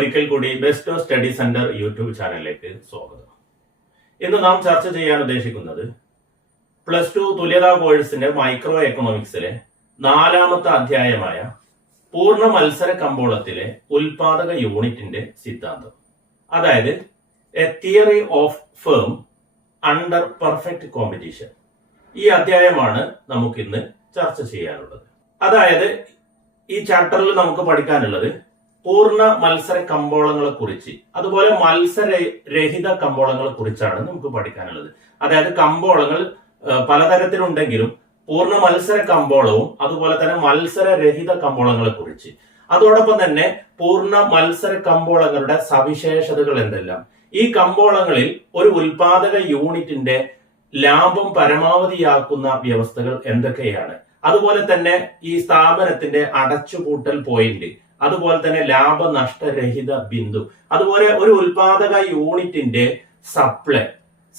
ഒരിക്കൽ കൂടി best study centre YouTube ചാനലിലേക്ക് സ്വാഗതം. ഇന്ന് നാം ചർച്ച ചെയ്യാൻ ഉദ്ദേശിക്കുന്നത് പ്ലസ് ടു തുല്യതാ കോഴ്സിന്റെ മൈക്രോ എക്കണോമിക്സിലെ നാലാമത്തെ അധ്യായമായ പൂർണ മത്സര കമ്പോളത്തിലെ ഉൽപാദക യൂണിറ്റിന്റെ സിദ്ധാന്തം. അതായത് a theory of firm under perfect competition ഈ അധ്യായമാണ് നമുക്കിന്ന് ചർച്ച ചെയ്യാനുള്ളത്. അതായത് ഈ ചാപ്റ്ററിൽ നമുക്ക് പഠിക്കാനുള്ളത് പൂർണ മത്സര കമ്പോളങ്ങളെ കുറിച്ച് അതുപോലെ മത്സര രഹിത കമ്പോളങ്ങളെ കുറിച്ചാണ് നമുക്ക് പഠിക്കാനുള്ളത്. അതായത് കമ്പോളങ്ങൾ പലതരത്തിലുണ്ടെങ്കിലും പൂർണ മത്സര കമ്പോളവും അതുപോലെ തന്നെ മത്സരരഹിത കമ്പോളങ്ങളെ കുറിച്ച്. അതോടൊപ്പം തന്നെ പൂർണ മത്സര കമ്പോളങ്ങളുടെ സവിശേഷതകൾ എന്തെല്ലാം? ഈ കമ്പോളങ്ങളിൽ ഒരു ഉൽപാദക യൂണിറ്റിന്റെ ലാഭം പരമാവധിയാക്കുന്ന വ്യവസ്ഥകൾ എന്തൊക്കെയാണ്? അതുപോലെ തന്നെ ഈ സ്ഥാപനത്തിന്റെ അടച്ചുപൂട്ടൽ പോയിന്റ് അതുപോലെ തന്നെ ലാഭനഷ്ടരഹിത ബിന്ദു. അതുപോലെ ഒരു ഉൽപാദക യൂണിറ്റിന്റെ സപ്ലൈ.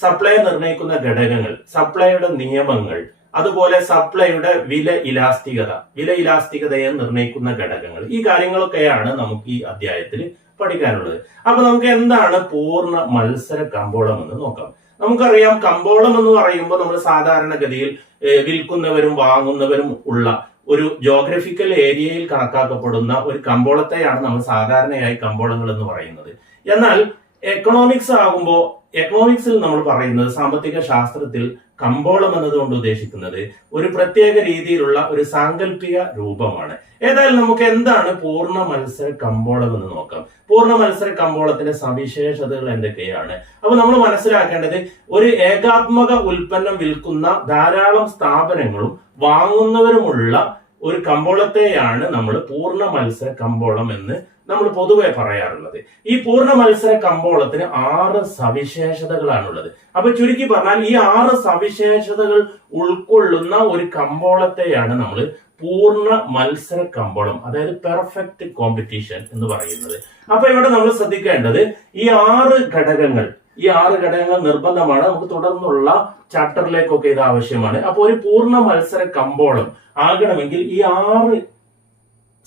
സപ്ലൈ നിർണയിക്കുന്ന ഘടകങ്ങൾ സപ്ലൈയുടെ നിയമങ്ങൾ അതുപോലെ സപ്ലൈയുടെ വില ഇലാസ്തികത വില ഇലാസ്തികതയെ നിർണയിക്കുന്ന ഘടകങ്ങൾ. ഈ കാര്യങ്ങളൊക്കെയാണ് നമുക്ക് ഈ അധ്യായത്തിൽ പഠിക്കാനുള്ളത്. അപ്പൊ നമുക്ക് എന്താണ് പൂർണ മത്സര കമ്പോളം എന്ന് നോക്കാം. നമുക്കറിയാം കമ്പോളം എന്ന് പറയുമ്പോൾ നമ്മൾ സാധാരണഗതിയിൽ വിൽക്കുന്നവരും വാങ്ങുന്നവരും ഉള്ള ഒരു ജോഗ്രഫിക്കൽ ഏരിയയിൽ കണക്കാക്കപ്പെടുന്ന ഒരു കമ്പോളത്തെയാണ് നമ്മൾ സാധാരണയായി കമ്പോളങ്ങൾ എന്ന് പറയുന്നത്. എന്നാൽ എക്കണോമിക്സ് ആകുമ്പോൾ എക്കണോമിക്സിൽ നമ്മൾ പറയുന്നത് സാമ്പത്തിക ശാസ്ത്രത്തിൽ കമ്പോളം എന്നതുകൊണ്ട് ഉദ്ദേശിക്കുന്നത് ഒരു പ്രത്യേക രീതിയിലുള്ള ഒരു സാങ്കല്പിക രൂപമാണ്. ഏതായാലും നമുക്ക് എന്താണ് പൂർണ മത്സര കമ്പോളം എന്ന് നോക്കാം. പൂർണ മത്സര കമ്പോളത്തിന്റെ സവിശേഷതകൾ എന്തൊക്കെയാണ്? അപ്പൊ നമ്മൾ മനസ്സിലാക്കേണ്ടത് ഒരു ഏകാത്മക ഉൽപ്പന്നം വിൽക്കുന്ന ധാരാളം സ്ഥാപനങ്ങളും വാങ്ങുന്നവരുമുള്ള ഒരു കമ്പോളത്തെയാണ് നമ്മൾ പൂർണ മത്സര കമ്പോളം എന്ന് നമ്മൾ പൊതുവെ പറയാറുള്ളത്. ഈ പൂർണ മത്സര കമ്പോളത്തിന് ആറ് സവിശേഷതകളാണുള്ളത്. അപ്പൊ ചുരുക്കി പറഞ്ഞാൽ ഈ ആറ് സവിശേഷതകൾ ഉൾക്കൊള്ളുന്ന ഒരു കമ്പോളത്തെയാണ് നമ്മൾ പൂർണ മത്സര കമ്പോളം അതായത് പെർഫെക്റ്റ് കോമ്പറ്റീഷൻ എന്ന് പറയുന്നത്. അപ്പൊ ഇവിടെ നമ്മൾ ശ്രദ്ധിക്കേണ്ടത് ഈ ആറ് ഘടകങ്ങൾ ഈ ആറ് ഘടകങ്ങൾ നിർബന്ധമാണ്. നമുക്ക് തുടർന്നുള്ള ചാപ്റ്ററിലേക്കൊക്കെ ഇത് ആവശ്യമാണ്. അപ്പൊ ഒരു പൂർണ മത്സര കമ്പോളം ആകണമെങ്കിൽ ഈ ആറ്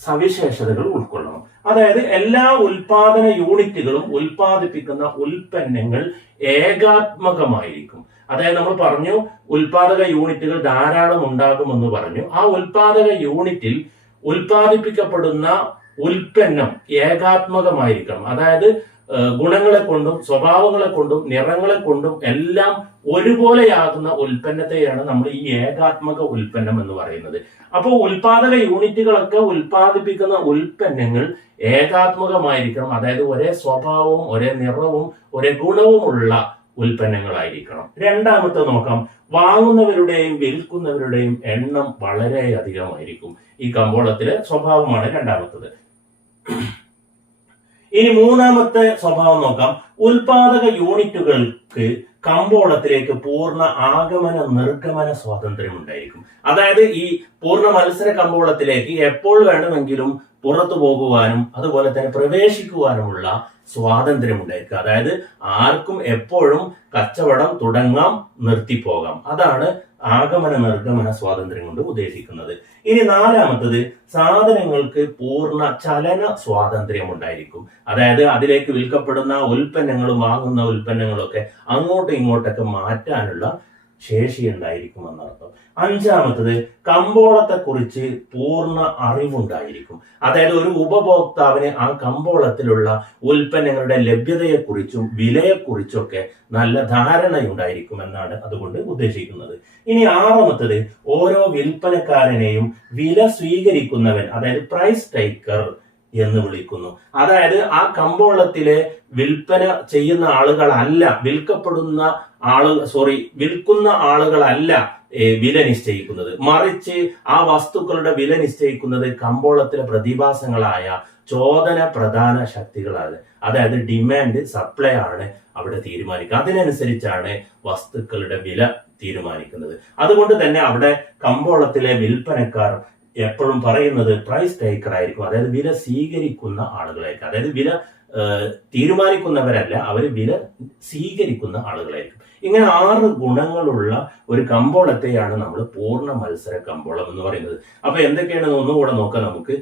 സവിശേഷതകൾ ഉൾക്കൊള്ളണം. അതായത് എല്ലാ ഉൽപാദന യൂണിറ്റുകളും ഉൽപ്പാദിപ്പിക്കുന്ന ഉൽപ്പന്നങ്ങൾ ഏകാത്മകമായിരിക്കും. അതായത് നമ്മൾ പറഞ്ഞു ഉൽപാദക യൂണിറ്റുകൾ ധാരാളം ഉണ്ടാകുമെന്ന് പറഞ്ഞു. ആ ഉൽപാദക യൂണിറ്റിൽ ഉൽപ്പാദിപ്പിക്കപ്പെടുന്ന ഉൽപ്പന്നം ഏകാത്മകമായിരിക്കണം. അതായത് ഗുണങ്ങളെ കൊണ്ടും സ്വഭാവങ്ങളെ കൊണ്ടും നിറങ്ങളെ കൊണ്ടും എല്ലാം ഒരുപോലെയാകുന്ന ഉൽപ്പന്നത്തെയാണ് നമ്മൾ ഈ ഏകാത്മക ഉൽപ്പന്നം എന്ന് പറയുന്നത്. അപ്പോൾ ഉൽപാദക യൂണിറ്റുകളൊക്കെ ഉൽപ്പാദിപ്പിക്കുന്ന ഉൽപ്പന്നങ്ങൾ ഏകാത്മകമായിരിക്കണം. അതായത് ഒരേ സ്വഭാവവും ഒരേ നിറവും ഒരേ ഗുണവുമുള്ള ഉൽപ്പന്നങ്ങളായിരിക്കണം. രണ്ടാമത്തെ നോക്കാം. വാങ്ങുന്നവരുടെയും വിൽക്കുന്നവരുടെയും എണ്ണം വളരെ അധികമായിരിക്കും ഈ കമ്പോളത്തിലെ സ്വഭാവമാണ് രണ്ടാമത്തത്. ഇനി മൂന്നാമത്തെ സ്വഭാവം നോക്കാം. ഉൽപാദക യൂണിറ്റുകൾക്ക് കമ്പോളത്തിലേക്ക് പൂർണ ആഗമന നിർഗമന സ്വാതന്ത്ര്യം ഉണ്ടായിരിക്കും. അതായത് ഈ പൂർണ മത്സര കമ്പോളത്തിലേക്ക് എപ്പോൾ വേണമെങ്കിലും പുറത്തു പോകുവാനും അതുപോലെ തന്നെ പ്രവേശിക്കുവാനുമുള്ള സ്വാതന്ത്ര്യം ഉണ്ടായിരിക്കും. അതായത് ആർക്കും എപ്പോഴും കച്ചവടം തുടങ്ങാം നിർത്തിപ്പോകാം. അതാണ് ആഗമന നിർഗമന സ്വാതന്ത്ര്യം കൊണ്ട് ഉദ്ദേശിക്കുന്നത്. ഇനി നാലാമത്തത് സാധനങ്ങൾക്ക് പൂർണ ചലന സ്വാതന്ത്ര്യം ഉണ്ടായിരിക്കും. അതായത് അതിലേക്ക് വിൽക്കപ്പെടുന്ന ഉൽപ്പന്നങ്ങളും വാങ്ങുന്ന ഉൽപ്പന്നങ്ങളൊക്കെ അങ്ങോട്ടും ഇങ്ങോട്ടൊക്കെ മാറ്റാനുള്ള ശേഷി ഉണ്ടായിരിക്കും എന്നർത്ഥം അഞ്ചാമത്തത് കമ്പോളത്തെ കുറിച്ച് പൂർണ അറിവുണ്ടായിരിക്കും. അതായത് ഒരു ഉപഭോക്താവിന് ആ കമ്പോളത്തിലുള്ള ഉൽപ്പന്നങ്ങളുടെ ലഭ്യതയെക്കുറിച്ചും വിലയെക്കുറിച്ചൊക്കെ നല്ല ധാരണയുണ്ടായിരിക്കും എന്നാണ് അതുകൊണ്ട് ഉദ്ദേശിക്കുന്നത്. ഇനി ആറാമത്തത് ഓരോ വിൽപ്പനക്കാരനെയും വില സ്വീകരിക്കുന്നവൻ അതായത് പ്രൈസ് ടൈക്കർ എന്ന് വിളിക്കുന്നു. അതായത് ആ കമ്പോളത്തിലെ വിൽപ്പന ചെയ്യുന്ന ആളുകളല്ല വിൽക്കപ്പെടുന്ന ആളു സോറി വിൽക്കുന്ന ആളുകളല്ല വില നിശ്ചയിക്കുന്നത്. മറിച്ച് ആ വസ്തുക്കളുടെ വില നിശ്ചയിക്കുന്നത് കമ്പോളത്തിലെ പ്രതിഭാസങ്ങളായ ചോദന പ്രധാന ശക്തികളാണ്. അതായത് ഡിമാൻഡ് സപ്ലൈ ആണ് അവിടെ തീരുമാനിക്കുക. അതിനനുസരിച്ചാണ് വസ്തുക്കളുടെ വില തീരുമാനിക്കുന്നത്. അതുകൊണ്ട് തന്നെ അവിടെ കമ്പോളത്തിലെ വിൽപ്പനക്കാർ എപ്പോഴും പറയുന്നത് പ്രൈസ് ടേക്കർ ആയിരിക്കും. അതായത് വില സ്വീകരിക്കുന്ന ആളുകളായിരിക്കും. അതായത് വില തീരുമാനിക്കുന്നവരല്ല അവർ വില സ്വീകരിക്കുന്ന ആളുകളായിരിക്കും. ഇങ്ങനെ ആറ് ഗുണങ്ങളുള്ള ഒരു കമ്പോളത്തെയാണ് നമ്മൾ പൂർണ മത്സര കമ്പോളം എന്ന് പറയുന്നത്. അപ്പൊ എന്തൊക്കെയാണ് ഒന്നുകൂടെ നോക്കാം നമുക്ക്.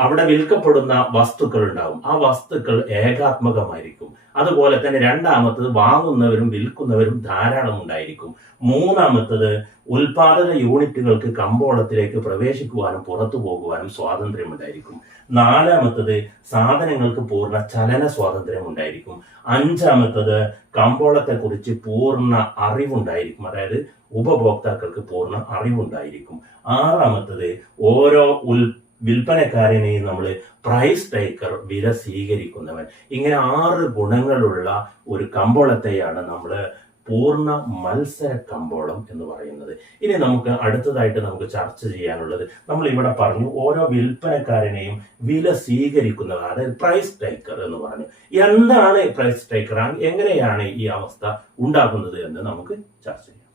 അവിടെ വിൽക്കപ്പെടുന്ന വസ്തുക്കൾ ഉണ്ടാവും. ആ വസ്തുക്കൾ ഏകാത്മകമായിരിക്കും. അതുപോലെ തന്നെ രണ്ടാമത്തത് വാങ്ങുന്നവരും വിൽക്കുന്നവരും ധാരാളം ഉണ്ടായിരിക്കും. മൂന്നാമത്തത് ഉൽപാദന യൂണിറ്റുകൾക്ക് കമ്പോളത്തിലേക്ക് പ്രവേശിക്കുവാനും പുറത്തു പോകുവാനും സ്വാതന്ത്ര്യം ഉണ്ടായിരിക്കും. നാലാമത്തത് സാധനങ്ങൾക്ക് പൂർണ ചലന സ്വാതന്ത്ര്യം ഉണ്ടായിരിക്കും. അഞ്ചാമത്തത് കമ്പോളത്തെക്കുറിച്ച് പൂർണ അറിവുണ്ടായിരിക്കും. അതായത് ഉപഭോക്താക്കൾക്ക് പൂർണ അറിവുണ്ടായിരിക്കും. ആറാമത്തത് ഓരോ ഉൽ വിൽപ്പനക്കാരനെയും നമ്മൾ പ്രൈസ് ടേക്കർ വില സ്വീകരിക്കുന്നവൻ. ഇങ്ങനെ ആറ് ഗുണങ്ങളുള്ള ഒരു കമ്പോളത്തെയാണ് നമ്മൾ പൂർണ മത്സര കമ്പോളം എന്ന് പറയുന്നത്. ഇനി നമുക്ക് അടുത്തതായിട്ട് നമുക്ക് ചർച്ച ചെയ്യാനുള്ളത് നമ്മൾ ഇവിടെ പറഞ്ഞു ഓരോ വിൽപ്പനക്കാരനെയും വില സ്വീകരിക്കുന്നവർ അതായത് പ്രൈസ് ടേക്കർ എന്ന് പറഞ്ഞു. എന്താണ് പ്രൈസ് ടേക്കർ എങ്ങനെയാണ് ഈ അവസ്ഥ ഉണ്ടാകുന്നത് എന്ന് നമുക്ക് ചർച്ച ചെയ്യാം.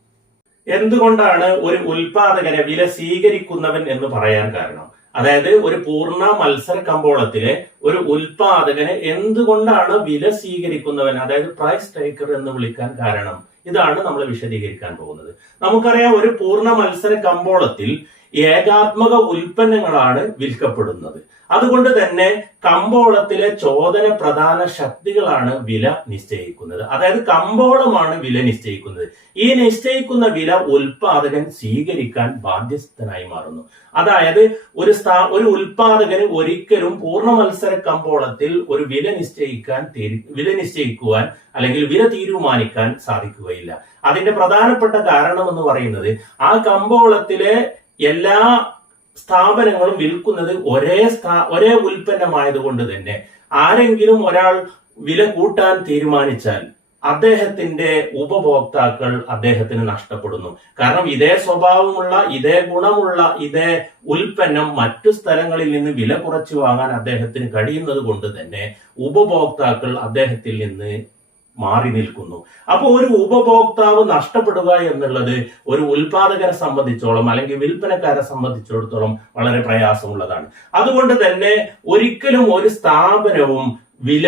എന്തുകൊണ്ടാണ് ഒരു ഉൽപാദകനെ വില സ്വീകരിക്കുന്നവൻ എന്ന് പറയാൻ കാരണം? അതായത് ഒരു പൂർണ മത്സര കമ്പോളത്തിലെ ഒരു ഉൽപാദകനെ എന്തുകൊണ്ടാണ് വില സ്വീകരിക്കുന്നവൻ അതായത് പ്രൈസ് ടേക്കർ എന്ന് വിളിക്കാൻ കാരണം. ഇതാണ് നമ്മൾ വിശദീകരിക്കാൻ പോകുന്നത്. നമുക്കറിയാം ഒരു പൂർണ മത്സര കമ്പോളത്തിൽ ഏകാത്മക ഉൽപ്പന്നങ്ങളാണ് വിൽക്കപ്പെടുന്നത്. അതുകൊണ്ട് തന്നെ കമ്പോളത്തിലെ ചോദന പ്രധാന ശക്തികളാണ് വില നിശ്ചയിക്കുന്നത്. അതായത് കമ്പോളമാണ് വില നിശ്ചയിക്കുന്നത്. ഈ നിശ്ചയിക്കുന്ന വില ഉൽപാദകൻ സ്വീകരിക്കാൻ ബാധ്യസ്ഥനായി മാറുന്നു. അതായത് ഒരു സ്ഥാ ഒരു ഉൽപാദകന് ഒരിക്കലും പൂർണ മത്സര കമ്പോളത്തിൽ ഒരു വില നിശ്ചയിക്കാൻ വില നിശ്ചയിക്കുവാൻ അല്ലെങ്കിൽ വില തീരുമാനിക്കാൻ സാധിക്കുകയില്ല. അതിന്റെ പ്രധാനപ്പെട്ട കാരണം എന്ന് പറയുന്നത് ആ കമ്പോളത്തിലെ എല്ലാ സ്ഥാപനങ്ങളും വിൽക്കുന്നത് ഒരേ സ്ഥാ ഒരേ ഉൽപ്പന്നമായതുകൊണ്ട് തന്നെ ആരെങ്കിലും ഒരാൾ വില കൂട്ടാൻ തീരുമാനിച്ചാൽ അദ്ദേഹത്തിന്റെ ഉപഭോക്താക്കൾ അദ്ദേഹത്തിന് നഷ്ടപ്പെടുന്നു. കാരണം ഇതേ സ്വഭാവമുള്ള ഇതേ ഗുണമുള്ള ഇതേ ഉൽപ്പന്നം മറ്റു സ്ഥലങ്ങളിൽ നിന്ന് വില കുറച്ച് വാങ്ങാൻ അദ്ദേഹത്തിന് കഴിയുന്നത് കൊണ്ട് തന്നെ ഉപഭോക്താക്കൾ അദ്ദേഹത്തിൽ നിന്ന് മാറി നിൽക്കുന്നു. അപ്പോൾ ഒരു ഉപഭോക്താവ് നഷ്ടപ്പെടുക എന്നുള്ളത് ഒരു ഉൽപാദകരെ സംബന്ധിച്ചോളം അല്ലെങ്കിൽ വിൽപ്പനക്കാരെ സംബന്ധിച്ചിടത്തോളം വളരെ പ്രയാസമുള്ളതാണ്. അതുകൊണ്ട് തന്നെ ഒരിക്കലും ഒരു സ്ഥാപനവും വില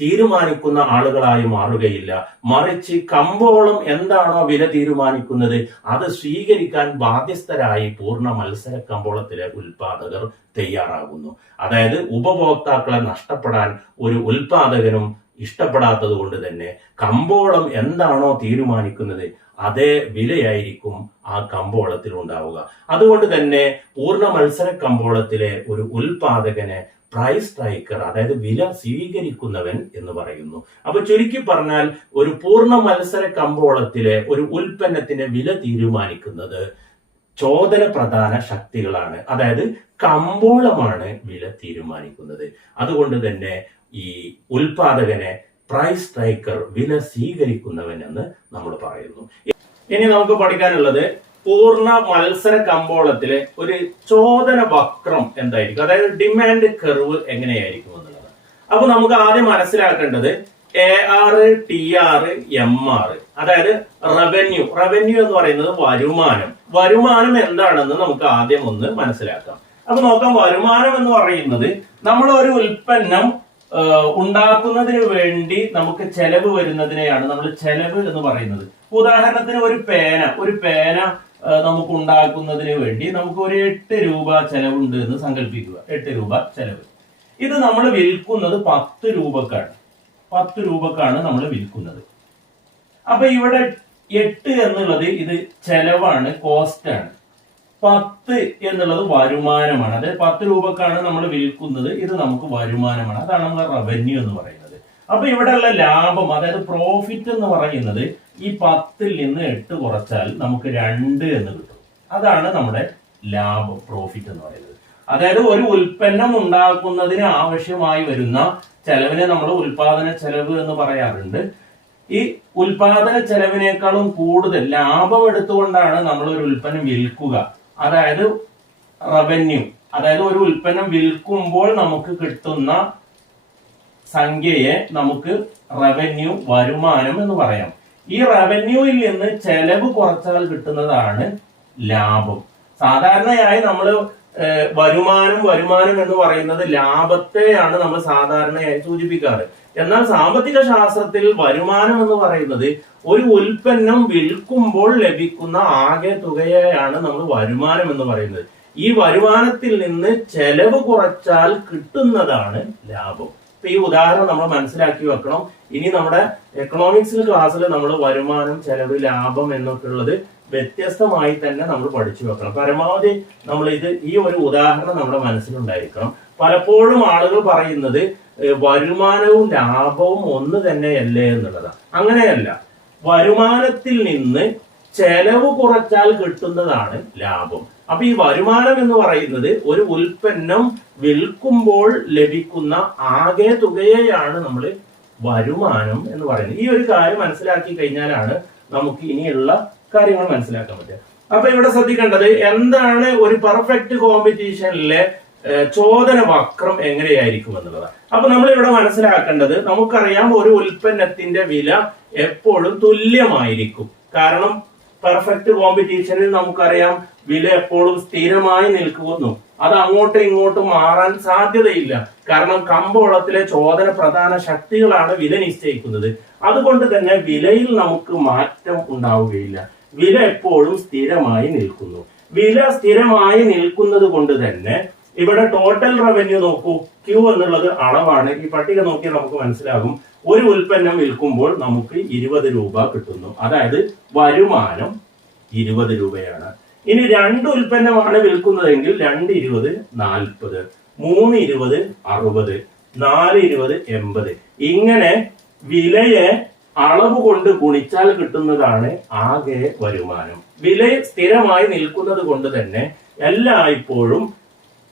തീരുമാനിക്കുന്ന ആളുകളായി മാറുകയില്ല. മറിച്ച് കമ്പോളം എന്താണോ വില തീരുമാനിക്കുന്നത് അത് സ്വീകരിക്കാൻ ബാധ്യസ്ഥരായി പൂർണ മത്സര കമ്പോളത്തിലെ ഉൽപാദകർ തയ്യാറാകുന്നു. അതായത് ഉപഭോക്താക്കളെ നഷ്ടപ്പെടാൻ ഒരു ഉൽപാദകനും ഇഷ്ടപ്പെടാത്തത് കൊണ്ട് തന്നെ കമ്പോളം എന്താണോ തീരുമാനിക്കുന്നത് അതേ വിലയായിരിക്കും ആ കമ്പോളത്തിൽ ഉണ്ടാവുക അതുകൊണ്ട് തന്നെ പൂർണ മത്സര കമ്പോളത്തിലെ ഒരു ഉൽപാദകനെ പ്രൈസ് സ്ട്രൈക്കർ അതായത് വില സ്വീകരിക്കുന്നവൻ എന്ന് പറയുന്നു. അപ്പൊ ചുരുക്കി പറഞ്ഞാൽ ഒരു പൂർണ മത്സര കമ്പോളത്തിലെ ഒരു ഉൽപ്പന്നത്തിന്റെ വില തീരുമാനിക്കുന്നത് ചോദന പ്രധാന ശക്തികളാണ്. അതായത് കമ്പോളമാണ് വില തീരുമാനിക്കുന്നത്. അതുകൊണ്ട് തന്നെ ഈ ഉൽപാദകനെ പ്രൈസ് സ്ട്രൈക്കർ വില സ്വീകരിക്കുന്നവൻ എന്ന് നമ്മൾ പറയുന്നു. ഇനി നമുക്ക് പഠിക്കാനുള്ളത് പൂർണ മത്സര കമ്പോളത്തിലെ ഒരു ചോദന വക്രം എന്തായിരിക്കും? അതായത് ഡിമാൻഡ് കർവ് എങ്ങനെയായിരിക്കും എന്നുള്ളത്. അപ്പൊ നമുക്ക് ആദ്യം മനസ്സിലാക്കേണ്ടത് A R T R M R അതായത് റവന്യൂ റവന്യൂ എന്ന് പറയുന്നത് വരുമാനം. വരുമാനം എന്താണെന്ന് നമുക്ക് ആദ്യം ഒന്ന് മനസ്സിലാക്കാം. അപ്പൊ നോക്കാം വരുമാനം എന്ന് പറയുന്നത് നമ്മൾ ഒരു ഉൽപ്പന്നം ഉണ്ടാക്കുന്നതിന് വേണ്ടി നമുക്ക് ചെലവ് വരുന്നതിനെയാണ് നമ്മൾ ചെലവ് എന്ന് പറയുന്നത്. ഉദാഹരണത്തിന് ഒരു പേന. ഒരു പേന ആ, നമുക്ക് ഉണ്ടാക്കുന്നതിന് വേണ്ടി നമുക്ക് ഒരു എട്ട് രൂപ ചെലവുണ്ട് എന്ന് സങ്കല്പിക്കുക എട്ട് രൂപ ചെലവ്. ഇത് നമ്മൾ വിൽക്കുന്നത് പത്ത് രൂപക്കാണ്. പത്ത് രൂപക്കാണ് നമ്മൾ വിൽക്കുന്നത്. അപ്പൊ ഇവിടെ എട്ട് എന്നുള്ളത് ഇത് ചെലവാണ് കോസ്റ്റ് ആണ്. പത്ത് എന്നുള്ളത് വരുമാനമാണ്. അതായത് പത്ത് രൂപക്കാണ് നമ്മൾ വിൽക്കുന്നത്. ഇത് നമുക്ക് വരുമാനമാണ്. അതാണ് നമ്മൾ റവന്യൂ എന്ന് പറയുന്നത്. അപ്പൊ ഇവിടെയുള്ള ലാഭം അതായത് പ്രോഫിറ്റ് എന്ന് പറയുന്നത് ഈ പത്തിൽ നിന്ന് എട്ട് കുറച്ചാൽ നമുക്ക് രണ്ട് എന്ന് കിട്ടും. അതാണ് നമ്മുടെ ലാഭം പ്രോഫിറ്റ് എന്ന് പറയുന്നത്. അതായത് ഒരു ഉൽപ്പന്നം ഉണ്ടാക്കുന്നതിന് ആവശ്യമായി വരുന്ന ചെലവിനെ നമ്മൾ ഉൽപാദന ചെലവ് എന്ന് പറയാറുണ്ട്. ഈ ഉൽപാദന ചെലവിനേക്കാളും കൂടുതൽ ലാഭം എടുത്തുകൊണ്ടാണ് നമ്മൾ ഒരു ഉൽപ്പന്നം വിൽക്കുക. അതായത് റവന്യൂ അതായത് ഒരു ഉൽപ്പന്നം വിൽക്കുമ്പോൾ നമുക്ക് കിട്ടുന്ന സംഖ്യയെ നമുക്ക് റവന്യൂ വരുമാനം എന്ന് പറയാം. ഈ റവന്യൂയിൽ നിന്ന് ചെലവ് കുറച്ചാൽ കിട്ടുന്നതാണ് ലാഭം. സാധാരണയായി നമ്മൾ വരുമാനം വരുമാനം എന്ന് പറയുന്നത് ലാഭത്തെയാണ് നമ്മൾ സാധാരണയായി സൂചിപ്പിക്കാറ്. എന്നാൽ സാമ്പത്തിക ശാസ്ത്രത്തിൽ വരുമാനം എന്ന് പറയുന്നത് ഒരു ഉൽപ്പന്നം വിൽക്കുമ്പോൾ ലഭിക്കുന്ന ആകെ തുകയെയാണ് നമ്മൾ വരുമാനം എന്ന് പറയുന്നത്. ഈ വരുമാനത്തിൽ നിന്ന് ചെലവ് കുറച്ചാൽ കിട്ടുന്നതാണ് ലാഭം. ഇപ്പൊ ഈ ഉദാഹരണം നമ്മൾ മനസ്സിലാക്കി വെക്കണം. ഇനി നമ്മുടെ എക്കണോമിക്സിൽ ക്ലാസ്സിൽ നമ്മൾ വരുമാനം ചെലവ് ലാഭം എന്നൊക്കെ ഉള്ളത് വ്യത്യസ്തമായി തന്നെ നമ്മൾ പഠിച്ചു വെക്കണം. പരമാവധി നമ്മൾ ഇത് ഈ ഒരു ഉദാഹരണം നമ്മുടെ മനസ്സിലുണ്ടായിരിക്കണം. പലപ്പോഴും ആളുകൾ പറയുന്നത് വരുമാനവും ലാഭവും ഒന്ന് തന്നെയല്ലേ എന്നുള്ളതാണ്. അങ്ങനെയല്ല. വരുമാനത്തിൽ നിന്ന് ചെലവ് കുറച്ചാൽ കിട്ടുന്നതാണ് ലാഭം. അപ്പൊ ഈ വരുമാനം എന്ന് പറയുന്നത് ഒരു ഉൽപ്പന്നം വിൽക്കുമ്പോൾ ലഭിക്കുന്ന ആകെ തുകയെയാണ് നമ്മൾ വരുമാനം എന്ന് പറയുന്നത്. ഈ ഒരു കാര്യം മനസ്സിലാക്കി കഴിഞ്ഞാലാണ് നമുക്ക് ഇനിയുള്ള കാര്യങ്ങൾ മനസ്സിലാക്കാൻ പറ്റുക. അപ്പൊ ഇവിടെ ശ്രദ്ധിക്കേണ്ടത് എന്താണ് ഒരു പെർഫെക്റ്റ് കോമ്പറ്റീഷനിലെ ചോദന വക്രം എങ്ങനെയായിരിക്കും എന്നുള്ളതാണ് അപ്പൊ നമ്മൾ ഇവിടെ മനസ്സിലാക്കേണ്ടത് നമുക്കറിയാം ഒരു ഉൽപ്പന്നത്തിന്റെ വില എപ്പോഴും തുല്യമായിരിക്കും. കാരണം പെർഫെക്റ്റ് കോമ്പറ്റീഷനിൽ നമുക്കറിയാം വില എപ്പോഴും സ്ഥിരമായി നിൽക്കുന്നു. അത് അങ്ങോട്ടും ഇങ്ങോട്ടും മാറാൻ സാധ്യതയില്ല. കാരണം കമ്പോളത്തിലെ ചോദന പ്രധാന ശക്തികളാണ് വില നിശ്ചയിക്കുന്നത്. അതുകൊണ്ട് തന്നെ വിലയിൽ നമുക്ക് മാറ്റം ഉണ്ടാവുകയില്ല. വില എപ്പോഴും സ്ഥിരമായി നിൽക്കുന്നു. വില സ്ഥിരമായി നിൽക്കുന്നത് കൊണ്ട് തന്നെ ഇവിടെ ടോട്ടൽ റവന്യൂ നോക്കൂ ക്യൂ എന്നുള്ളത് അളവാണ്. ഈ പട്ടിക നോക്കിയാൽ നമുക്ക് മനസ്സിലാകും. ഒരു ഉൽപ്പന്നം വിൽക്കുമ്പോൾ നമുക്ക് ഇരുപത് രൂപ കിട്ടുന്നു. അതായത് വരുമാനം ഇരുപത് രൂപയാണ്. ഇനി രണ്ട് ഉൽപ്പന്നമാണ് വിൽക്കുന്നതെങ്കിൽ രണ്ട് ഇരുപത് നാൽപ്പത്. മൂന്ന് ഇരുപത് അറുപത്. നാല് ഇരുപത് എൺപത്. ഇങ്ങനെ വിലയെ അളവ് കൊണ്ട് ഗുണിച്ചാൽ കിട്ടുന്നതാണ് ആകെ വരുമാനം. വില സ്ഥിരമായി നിൽക്കുന്നത് കൊണ്ട് തന്നെ എല്ലായ്പ്പോഴും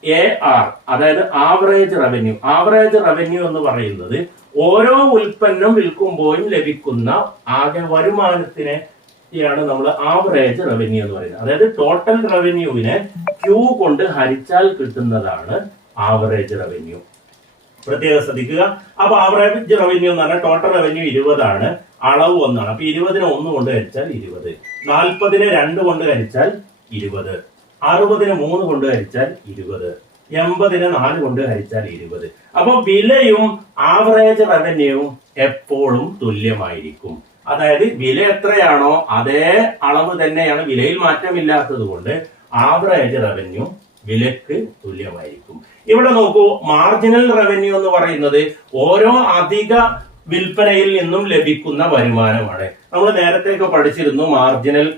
എ ആർ അതായത് ആവറേജ് റവന്യൂ ആവറേജ് റവന്യൂ എന്ന് പറയുന്നത് ഓരോ ഉൽപ്പന്നം വിൽക്കുമ്പോഴും ലഭിക്കുന്ന ആകെ വരുമാനത്തിനെ ാണ് നമ്മൾ ആവറേജ് റവന്യൂ എന്ന് പറയുന്നത്. അതായത് ടോട്ടൽ റവന്യൂവിനെ ക്യൂ കൊണ്ട് ഹരിച്ചാൽ കിട്ടുന്നതാണ് ആവറേജ് റവന്യൂ പ്രത്യേകം ശ്രദ്ധിക്കുക. അപ്പൊ ആവറേജ് റവന്യൂ എന്ന് പറഞ്ഞാൽ ടോട്ടൽ റവന്യൂ ഇരുപതാണ് അളവ് ഒന്നാണ്. അപ്പൊ ഇരുപതിനെ ഒന്ന് കൊണ്ട് ഹരിച്ചാൽ ഇരുപത്. നാൽപ്പതിനെ രണ്ട് കൊണ്ട് ഹരിച്ചാൽ ഇരുപത്. അറുപതിന് മൂന്ന് കൊണ്ട് ഹരിച്ചാൽ ഇരുപത് എൺപതിന് നാല് കൊണ്ട് ഹരിച്ചാൽ ഇരുപത്. അപ്പൊ വിലയും ആവറേജ് റവന്യൂവും എപ്പോഴും തുല്യമായിരിക്കും. അതായത് വില എത്രയാണോ അതേ അളവ് തന്നെയാണ് വിലയിൽ മാറ്റമില്ലാത്തത് കൊണ്ട് ആവറേജ് റവന്യൂ വിലക്ക് തുല്യമായിരിക്കും. ഇവിടെ നോക്കൂ മാർജിനൽ റവന്യൂ എന്ന് പറയുന്നത് ഓരോ അധിക വിൽപ്പനയിൽ നിന്നും ലഭിക്കുന്ന വരുമാനമാണ്. നമ്മൾ നേരത്തെയൊക്കെ പഠിച്ചിരുന്നു മാർജിനൽ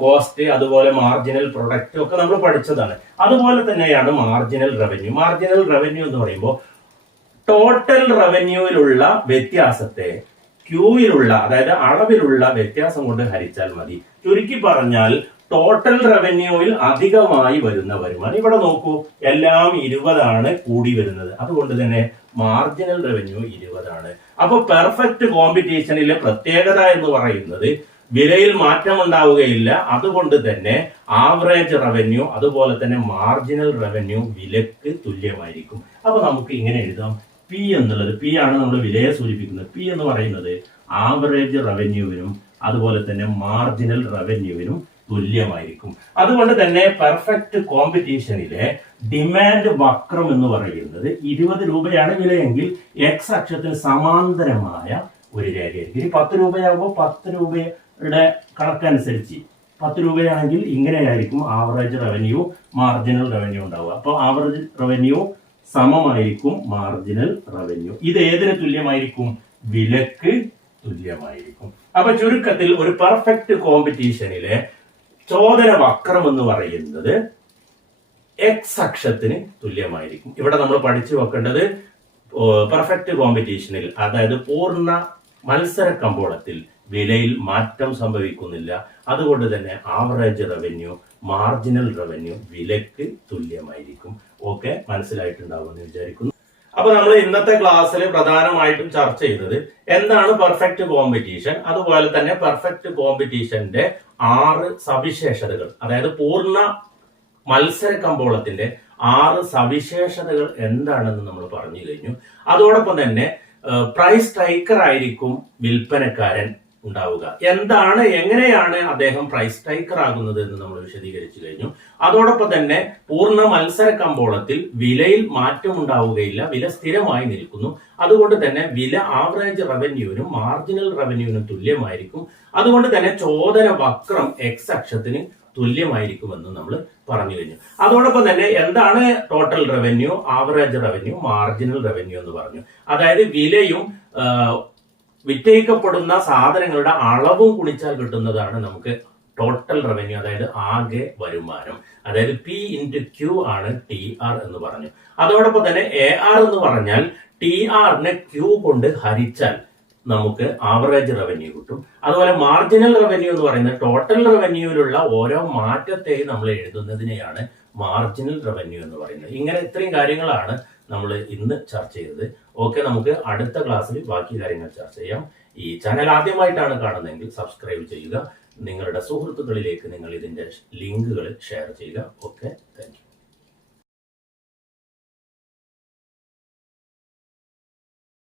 കോസ്റ്റ് അതുപോലെ മാർജിനൽ പ്രൊഡക്റ്റ് ഒക്കെ നമ്മൾ പഠിച്ചതാണ്. അതുപോലെ തന്നെയാണ് മാർജിനൽ റവന്യൂ മാർജിനൽ റവന്യൂ എന്ന് പറയുമ്പോൾ ടോട്ടൽ റവന്യൂവിലുള്ള വ്യത്യാസത്തെ ക്യൂയിലുള്ള അതായത് അളവിലുള്ള വ്യത്യാസം കൊണ്ട് ഹരിച്ചാൽ മതി. ചുരുക്കി പറഞ്ഞാൽ ടോട്ടൽ റവന്യൂവിൽ അധികമായി വരുന്ന വരുമാനം ഇവിടെ നോക്കൂ എല്ലാം ഇരുപതാണ് കൂടി വരുന്നത്. അതുകൊണ്ട് തന്നെ മാർജിനൽ റവന്യൂ ഇരുപതാണ്. അപ്പൊ പെർഫെക്റ്റ് കോമ്പറ്റീഷനിലെ പ്രത്യേകത എന്ന് പറയുന്നത് വിലയിൽ മാറ്റം ഉണ്ടാവുകയില്ല അതുകൊണ്ട് തന്നെ ആവറേജ് റവന്യൂ അതുപോലെ തന്നെ മാർജിനൽ റവന്യൂ വിലക്ക് തുല്യമായിരിക്കും. അപ്പൊ നമുക്ക് ഇങ്ങനെ എഴുതാം. പി എന്നുള്ളത് പി ആണ് നമ്മൾ വിലയെ സൂചിപ്പിക്കുന്നത്. പി എന്ന് പറയുന്നത് ആവറേജ് റവന്യൂവിനും അതുപോലെ തന്നെ മാർജിനൽ റവന്യൂവിനും തുല്യമായിരിക്കും. അതുകൊണ്ട് തന്നെ പെർഫെക്റ്റ് കോമ്പറ്റീഷനിലെ ഡിമാൻഡ് വക്രം എന്ന് പറയുന്നത് ഇരുപത് രൂപയാണ് വിലയെങ്കിൽ എക്സ് അക്ഷത്തിന് സമാന്തരമായ ഒരു രേഖയായിരിക്കും. ഇനി പത്ത് രൂപയാകുമ്പോൾ പത്ത് രൂപയുടെ കണക്കനുസരിച്ച് പത്ത് രൂപയാണെങ്കിൽ ഇങ്ങനെയായിരിക്കും ആവറേജ് റവന്യൂ മാർജിനൽ റവന്യൂ ഉണ്ടാവുക. അപ്പോൾ ആവറേജ് റവന്യൂ സമമായിരിക്കും മാർജിനൽ റവന്യൂ ഇത് ഏതിന് തുല്യമായിരിക്കും? വിലക്ക് തുല്യമായിരിക്കും. അപ്പൊ ചുരുക്കത്തിൽ ഒരു പെർഫെക്റ്റ് കോമ്പറ്റീഷനിലെ ചോദന വക്രം എന്ന് പറയുന്നത് എക്സ് അക്ഷത്തിന് തുല്യമായിരിക്കും. ഇവിടെ നമ്മൾ പഠിച്ചു വെക്കേണ്ടത് പെർഫെക്റ്റ് കോമ്പറ്റീഷനിൽ അതായത് പൂർണ മത്സര കമ്പോളത്തിൽ വിലയിൽ മാറ്റം സംഭവിക്കുന്നില്ല. അതുകൊണ്ട് തന്നെ ആവറേജ് റവന്യൂ മാർജിനൽ റവന്യൂ വിലക്ക് തുല്യമായിരിക്കും. ഓക്കെ മനസ്സിലായിട്ടുണ്ടാവുമെന്ന് വിചാരിക്കുന്നു. അപ്പൊ നമ്മൾ ഇന്നത്തെ ക്ലാസ്സിൽ പ്രധാനമായിട്ടും ചർച്ച ചെയ്തത് എന്താണ് പെർഫെക്റ്റ് കോമ്പറ്റീഷൻ അതുപോലെ തന്നെ പെർഫെക്റ്റ് കോമ്പറ്റീഷന്റെ ആറ് സവിശേഷതകൾ. അതായത് പൂർണ മത്സര കമ്പോളത്തിന്റെ ആറ് സവിശേഷതകൾ എന്താണെന്ന് നമ്മൾ പറഞ്ഞു കഴിഞ്ഞു. അതോടൊപ്പം തന്നെ പ്രൈസ് സ്ട്രൈക്കർ ആയിരിക്കും വിൽപ്പനക്കാരൻ ഉണ്ടാവുക. എന്താണ് എങ്ങനെയാണ് അദ്ദേഹം പ്രൈസ് സ്ട്രൈക്കർ ആകുന്നത് എന്ന് നമ്മൾ വിശദീകരിച്ചു കഴിഞ്ഞു. അതോടൊപ്പം തന്നെ പൂർണ മത്സര കമ്പോളത്തിൽ വിലയിൽ മാറ്റം ഉണ്ടാവുകയില്ല വില സ്ഥിരമായി നിൽക്കുന്നു. അതുകൊണ്ട് തന്നെ വില ആവറേജ് റവന്യൂവിനും മാർജിനൽ റവന്യൂവിനും തുല്യമായിരിക്കും. അതുകൊണ്ട് തന്നെ ചോദന വക്രം എക്സ് അക്ഷത്തിന് തുല്യമായിരിക്കുമെന്ന് നമ്മൾ പറഞ്ഞു കഴിഞ്ഞു. അതോടൊപ്പം തന്നെ എന്താണ് total revenue average revenue marginal revenue എന്ന് പറഞ്ഞു. അതായത് വിലയും വിറ്റഴിക്കപ്പെടുന്ന സാധനങ്ങളുടെ അളവും കുണിച്ചാൽ കിട്ടുന്നതാണ് നമുക്ക് ടോട്ടൽ റവന്യൂ അതായത് ആകെ വരുമാനം. അതായത് പി ഇന്റു ക്യൂ ആണ് ടി ആർ എന്ന് പറഞ്ഞു. അതോടൊപ്പം തന്നെ എ ആർ എന്ന് പറഞ്ഞാൽ ടി ആറിനെ ക്യൂ കൊണ്ട് ഹരിച്ചാൽ നമുക്ക് ആവറേജ് റവന്യൂ കിട്ടും. അതുപോലെ മാർജിനൽ റവന്യൂ എന്ന് പറയുന്നത് ടോട്ടൽ റവന്യൂവിലുള്ള ഓരോ മാറ്റത്തെയും നമ്മൾ എഴുതുന്നതിനെയാണ് മാർജിനൽ റവന്യൂ എന്ന് പറയുന്നത്. ഇങ്ങനെ ഇത്രയും കാര്യങ്ങളാണ് നമ്മൾ ഇന്ന് ചർച്ച ചെയ്തത്. ഓക്കെ നമുക്ക് അടുത്ത ക്ലാസ്സിൽ ബാക്കി കാര്യങ്ങൾ ചർച്ച ചെയ്യാം. ഈ ചാനൽ ആദ്യമായിട്ടാണ് കാണുന്നതെങ്കിൽ സബ്സ്ക്രൈബ് ചെയ്യുക. നിങ്ങളുടെ സുഹൃത്തുക്കളിലേക്ക് നിങ്ങൾ ഇതിന്റെ ലിങ്കുകൾ ഷെയർ ചെയ്യുക. Okay thank